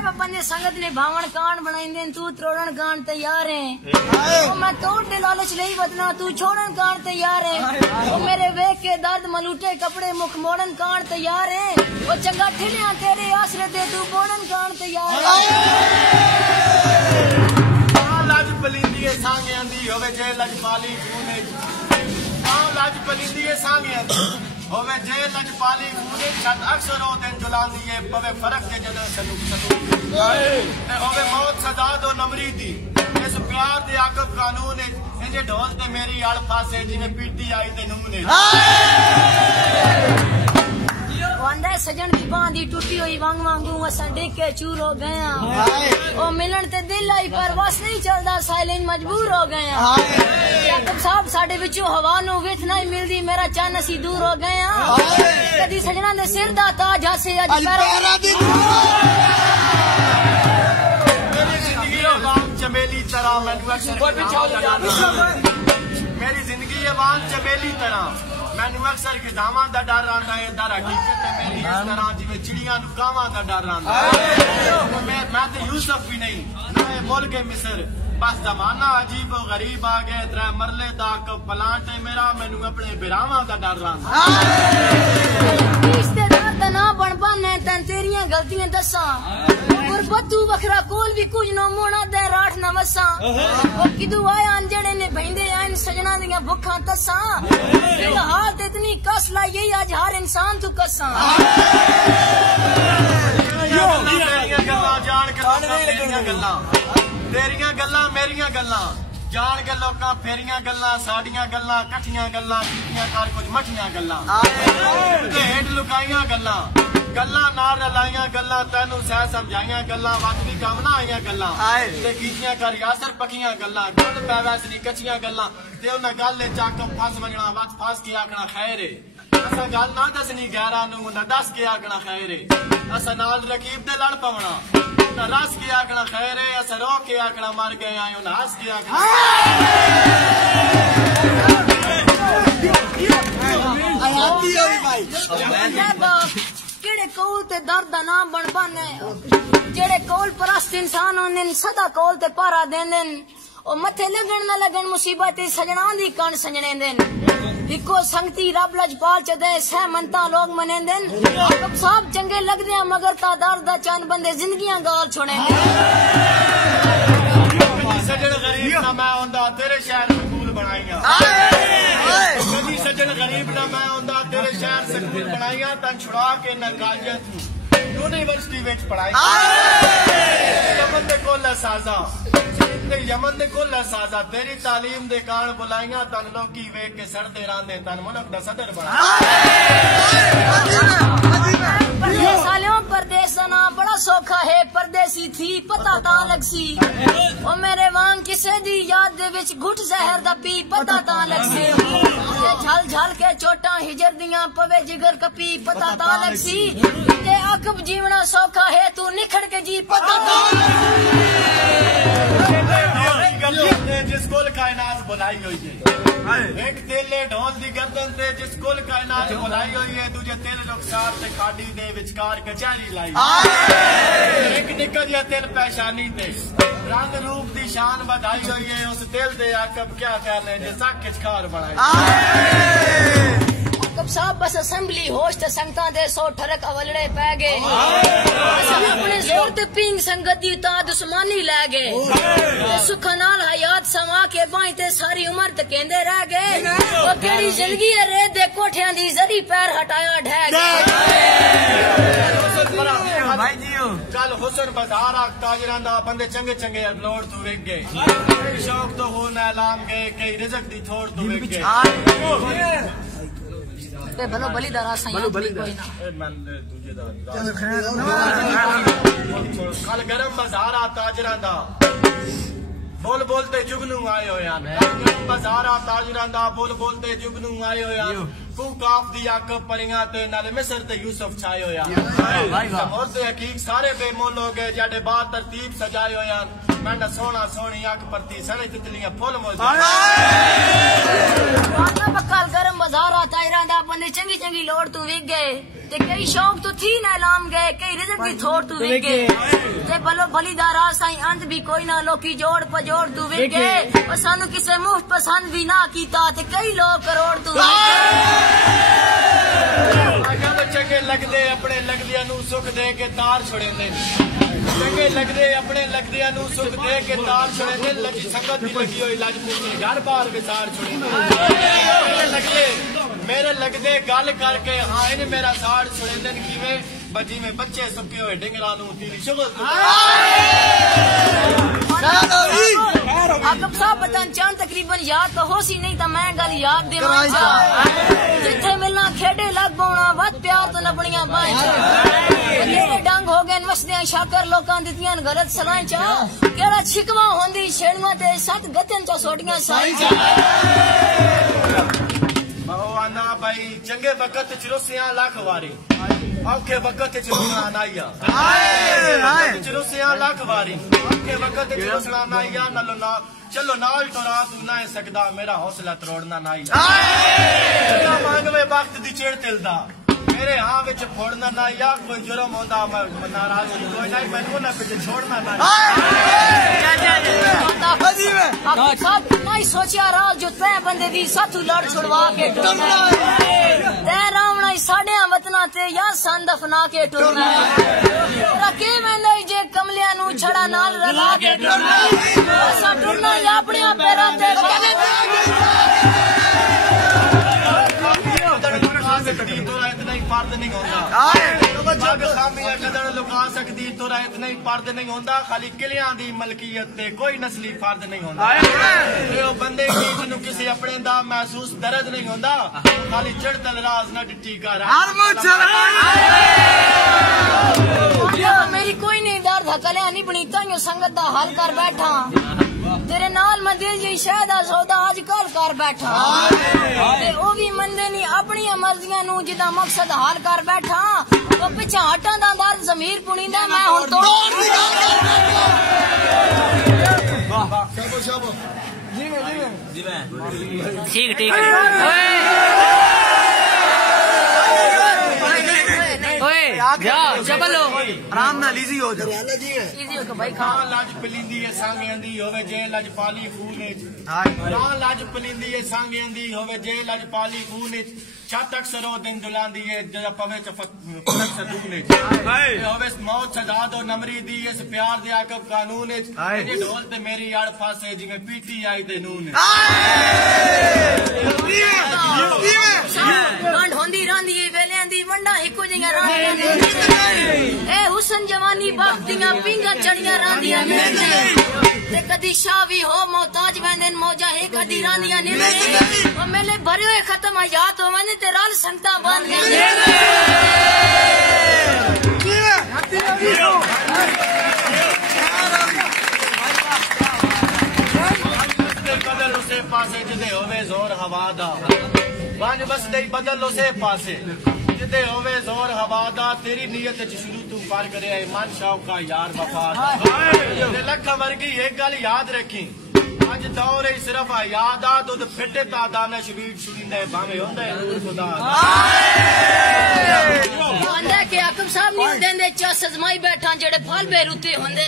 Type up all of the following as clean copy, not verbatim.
बंदे संगत ने भावण कान बनाइंदे तू त्रोड़न कान तैयार है ओ मैं तोड़ दे लालच नहीं बदना तू छोड़न कान तैयार है ओ मेरे वेख के दर्द मलूटे कपड़े मुख मोड़न कान तैयार है ओ चंगा ठिलिया तेरे आसरे दे तू बोड़न कान तैयार है लज पलिंदी सांगे आंदी होवे जे लजपाली खूने लज पलिंदी सांगे आंदी होवे जे लजपाली खूने छत अक्सर ओ दिन जुलांदी है पवे फर्क दे जद सलूक सलूक ते होवे मौत सजा दो नमरी दी इस प्यार दे आकब कानून इंजे ढोल ते मेरी आड़ फासे जिने पीटी आई ते नूने वंदे सजन दी बांधी टूटी हुई वांग वांगू असा देख के चूर हो गया ओ मिलन ते दिल आई पर बस नहीं चलदा साइलेंट मजबूर हो गया याकूब साहब साडे विचों हवा नु विथ नहीं मिलदी मेरा चैन असी दूर हो गया कदी सजना दे सिर दा ताज हासे अज पैरा दी मेरी जिंदगी वांग चमेली तरह मैनू मेरी जिंदगी वांग चमेली तरह मैनू अक्सर खिदावां दा डर आंदा है दर हकीकत है मेरी इस तरह जिवें चिड़ियां नू कावां दा डर आंदा है मैं ते यूसुफ भी नहीं ना मुल्क मिस्र बस जमाना अजीब और गरीब आ गए त्रै मरले दा प्लांट है मेरा मैनू अपने बिरावां दा डर आंदा रिश्तेदार दा ना बन बने तन तेरियां गलतियां दसा गुरबत तू वखरा कोल भी कुछ न मोना दे राठ न वसा ओ किदू आया जेड़े ने बहिंदे आन सजना दियां भुखा तसा तेरा हाथ इतनी कस लाई आज हर इंसान तू कसा तेरियां गल्लां मेरियां गल्लां जान के लोकां फेरियां गल्लां साडियां गल्लां कठियां गल्लां कीतियां कर कुछ मठियां गल्लां ते हेड लुकाइयां गल्लां गल्लां नाल रलाइयां गल्लां तैनू सह समझाइयां गल्लां वक्त भी कम ना आइयां गल्लां ते कीतियां कर यासर पकियां गल्लां गुंद पैवे सनी कच्चियां गल्लां ते उन्हां गल चाक फस वजना वत फस के आखना खैर है असा गल ना दसनी गैरा नू ना दस के आखना खैर है असा नाल रकीब दे लड़ पवना ना रस के आखना खैर है असा रो के आखना मर गए आयो ना हंस के आखना आजादी होई भाई केड़े कौल ते दर्द दा नाम बन बने जेड़े कौल परस्त इंसान होंदे सदा कौल ते पारा देंदे ओ मथे लगन ना लगन मुसीबत सजना दी कण सजने देन इको संगती रब लजपाल चदे सह मनता लोग मनेंदे आकब साहब चंगे लगदे मगर ता दर्द दा चंद बंदे जिंदगियां गाल छोड़े सजन गरीब ना मैं होंदा तेरे शहर स्कूल बनाईया कदी सजन गरीब ना मैं होंदा तेरे शहर स्कूल बनाईया तन छुड़ा के न कॉलेज यूनिवर्सिटी विच पढ़ाई यमन दे कोल साजा यमन दे कोल साजा तेरी तालीम दे कान बुलाईया तन लोकी वेख के सड़ते रांदे तन मुल्क दा सदर बना सालों परदेस दा नाम बड़ा सौखा है परदेसी थी पता ता लगसी ओ मेरे वांग किसे दी याद दे विच घुट जहर दा पी पता ता लगसी झल झल के चोटा हिजर दियां पवे जिगर कपी पता ता लगसी ते अकब जीवना सौखा है तू निखड़ के जी पता ता जिस कुल कायनात बुलाई हुई है एक तेले ढोल दी गर्दन ते जिस कुल कायनात बुलाई हुई है तुझे तिल रुखसार ते खाड़ी दे विचकार कचहरी लाई एक निकल या तिल पेशानी ते रंग रूप दी शान बढ़ाई हुई है उस तिल दे आकब क्या कहने जे साख खार बनाई आकब साहब बस असेंबली होश ते संगतां दे 100 ठरक अवलड़े पै गए अपने जोर ते पिंग संगत दी ता दुश्मनी लै गए सुख नाल हयात समा के बाई ते सारी उम्र ते केंदे रह गए ओ केड़ी जिंदगी है रेत दे कोठियां दी जरी पैर हटाया ढह गए भाई जीओ चल हुसन बाजार आ ताजरां दा बंदे चंगे चंगे अपलोड तू वेख गए शौक तो हो ना ऐलान गए कई रिज़्क दी थोड़ तू वेख गए ते भलो बली दा रास भलो बली दा मन तुझे दा कल गरम बाजार आ ताजरां दा बोल बोलते जुगनू आए हो यार बाजार आ ताजरां दा बोल बोलते जुगनू आए हो यार काफ दी आकब परियां ते नाले मिस्र ते यूसुफ छाए होया और ते हकीक सारे बेमोल हो गए जाडे बार तरतीब सजाए होया मैं सोना सोनी आंख परती सने तितलियां फुल मौज बक्कल गरम बाजार आता इरादा बंदे चंगी चंगी लोड़ तू विक गए ते कई शौक तो थी ना लाम गए कई रिज़्क दी थोड़ तू विक गए ते भलो भली दा रासाई अंत भी कोई ना लोकी जोड़ पजोड़ तू विक गए और सानू किसे मुफ्त पसंद भी ना कीता ते कई लोग करोड़ तू विक गए चंगे लगदे अपने लगदियां नू सुख दे के तार छोड़ेंदे चंगे लगदे अपने लगदियां नू सुख दे के तार छोड़ेंदे लगी संगत भी लगी होई लज पूछे घर बार विसार छोड़ेंदे मेरे लगदे गल करके हाँ इन्हें मेरा साड़ छोड़ेंदे किवें बजी में बच्चे सुके हुए डिंगरा नू तेरी शुगल आकब साहब पता चांद तकरीबन याद तो हो सी नहीं तो मैं गल याद देवां जिथे मिलना खेडे लग पौना वत प्यार तो नबणियां बाएं केड़े डंग हो गए वसदियां शाकर लोकां दित्तियां गलत सलाह चा केड़ा छिकवा होंदी छेड़वा ते सत गतन चा सोटियां साई चा आना भाई चंगे वक्त च रुसियां लख वारी औखे वक्त च रुसना नाइया च रुसियां लख वारी औखे वक्त च रुसना नाइया नलो ना चलो नाल टोरा तू ना सकदा मेरा हौसला तरोड़ना नाइया मांगवे वक्त दी चेड़ तिलदा मेरे हाँ विच फोड़ना ना या कोई जुर्म होंदा मैं नाराज कोई नहीं मैनू ना पीछे छोड़ना ना साथ नहीं सोचा राज जो तै बंदे दी साथू लड़ छुड़वा के टुरना तै रावणा साढ़े वतना ते या सन दफना के टुरना रखे में नहीं जे कमलिया नू छड़ा नाल रला के टुरना ऐसा टुरना या अपने पैरां ते फर्द नहीं होता खामियां कदर लुका सकती तो इतना ही फर्द नहीं होता खाली किलियां दी मलकीयत ते कोई नस्ली फर्द नहीं होता बंदे की किसी अपने दा महसूस दर्द नहीं होता खाली चढ़तल राज न डिटी कर मेरी कोई नहीं दर्द हकलिया नहीं बनी ताइयों संगत दा हल कर बैठा तेरे नाल मैं दिल जी शायद सौदा आज कल कर बैठा ओ भी मंदे नहीं अपनी मर्जियां नू जिदा मकसद हाल कर बैठा तो पिछा हटा दा दर्द जमीर पुणींदा मैं हुन तो ठीक ठीक जा चलो आराम नाल इजी हो जा इजी हो भाई खां लाज पलिंदी है सांगेंदी होवे जे लज पाली खून हां लाज पलिंदी है सांगेंदी होवे जे लज पाली खून छत अक्सर ओ दिन दुलांदी है जदा पवे फलक सदून होवे मौत सजा दो नमरी दी इस प्यार दे आकब कानून ये ढोल ते मेरी आड़ फासे जिਵੇਂ पीटी आई ते नून गंढ होंदी रांदी वेलियां दी वंडा इको जिहा रांदियां ए हुसन जवानी बख्तियां पिंगा चढ़ियां रांदियां ते कदी शावी हो मोहताज वेंदन मौजा है कदी रांदियां ने ओ मेले भरियो खत्म याद हो वने ते रल संगता बंद बदल उसे पासे जिदे होवे जोर हवा दा वंज बस दे बदल उसे पासे जिदे होवे जोर हवा दा तेरी नीयत च शुरू तू पार करे मन शौक का यार वफा ते लख वर्गी एक गल याद रखी आज दौर ही सिर्फ याद आ दुध फिटे ता दाना शबीर शुरींदे भावे होंदे नूर खुदा बंदे के आकब साहब नहीं देंदे चा सजमाई बैठा जेड़े फल बेरुते होंदे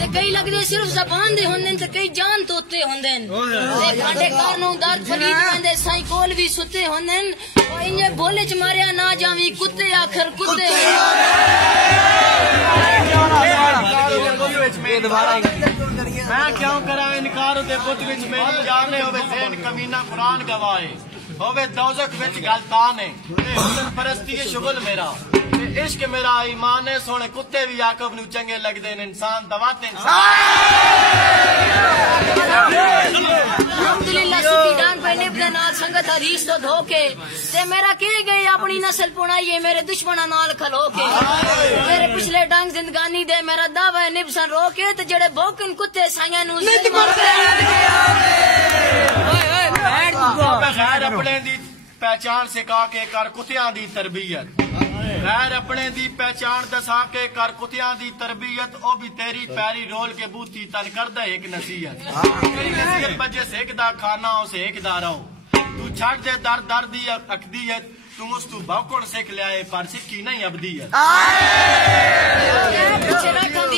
ते कई लगदे सिर्फ जबान दे होंदे ते कई जान तोते होंदे ते कांडे कारणों दर्द फरीद बंदे साई कोल भी सुते होंदे ओ इने बोले च मारिया ना जावी कुत्ते आखिर कुत्ते मैं क्यों करा इनकार दे पुत विच मेरी जाने होवे ज़हन कमीना कुरान गवाए होवे दोज़ख विच गलतान है हुस्न परस्ती है शुगल मेरा इश्क मेरा ईमान है सोने कुत्ते भी आकब नू चंगे लगदे ने इंसान दवाते इंसान अल्हम्दुलिल्लाह सुखी डांग पहने अपने नाल संगत हदीस तो धोके ते मेरा के गए अपनी नस्ल पुणाइए मेरे दुश्मना नाल खलो के मेरे पिछले डांग जिंदगानी दे मेरा दावा निबसन रोके ते जेड़े भोकन कुत्ते साइयां नू खैर अपने दी पहचान सिखा के कर कुत्तियां दी तरबियत गैर अपने दी पहचान दसा के कर कुत्तियां दी तरबियत ओ भी तेरी पैरी रोल के बूथी तन कर दे एक नसीहत तेरी नसीहत बजे सेकदा खाना ओ सेकदा रहो तू छड़ दे दर दर दी अकदीयत तू उस तू बहुकुण सिख लिया पर सिक्खी नहीं अबदीयत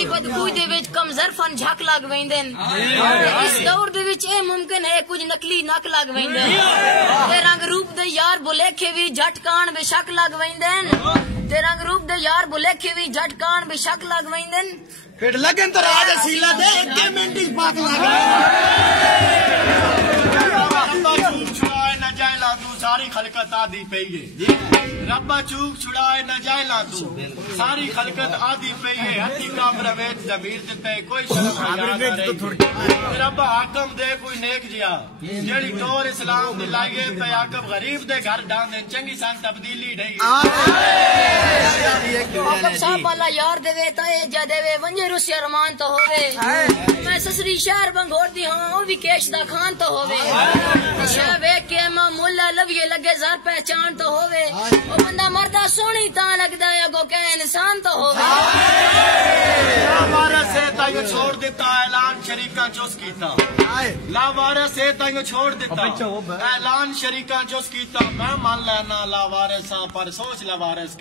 बदबू दे विच कमजर फन झक लग वेंदे इस दौर दे विच ए मुमकिन है कुछ नकली नक लग वेंदे ते रंग रूप दे यार बुलेखे भी झटकान बेशक लग वेंदे ते रंग रूप दे यार बुलेखे भी झटकान बेशक लग वेंदे फिर लगन तो राज सीला दे 1 मिनट ही पाक लग सारी खलकत आदि पे रब्बा चूक छुड़ाए न जाए ला तू सारी खलकत आदि पे हथी काम रवेज जमीर दिते कोई शर्म रब्बा हाकम दे कोई नेक जिया जेड़ी टोर इस्लाम दी लागे पे आकब गरीब दे घर डांद दे चंगी सन तब्दीली ढई आकब साहब वाला यार देवे ताए जा देवे वंजे रुसी अरमान तो होवे मैं ससरी शहर बंगोर दी हां ओ भी केश दा खान तो होवे शह वे के मा मुल्ला लविए लगे ज़र पहचान तो होवे ओ बंदा मरदा सोनी ता लगदा है गो के इंसान तो होवे लावारस से तायो छोड़ देता ऐलान शरीका चोस कीता लावारस से तायो छोड़ देता ऐलान शरीका चोस कीता मैं मान लेना लावारस पर सोच लावारस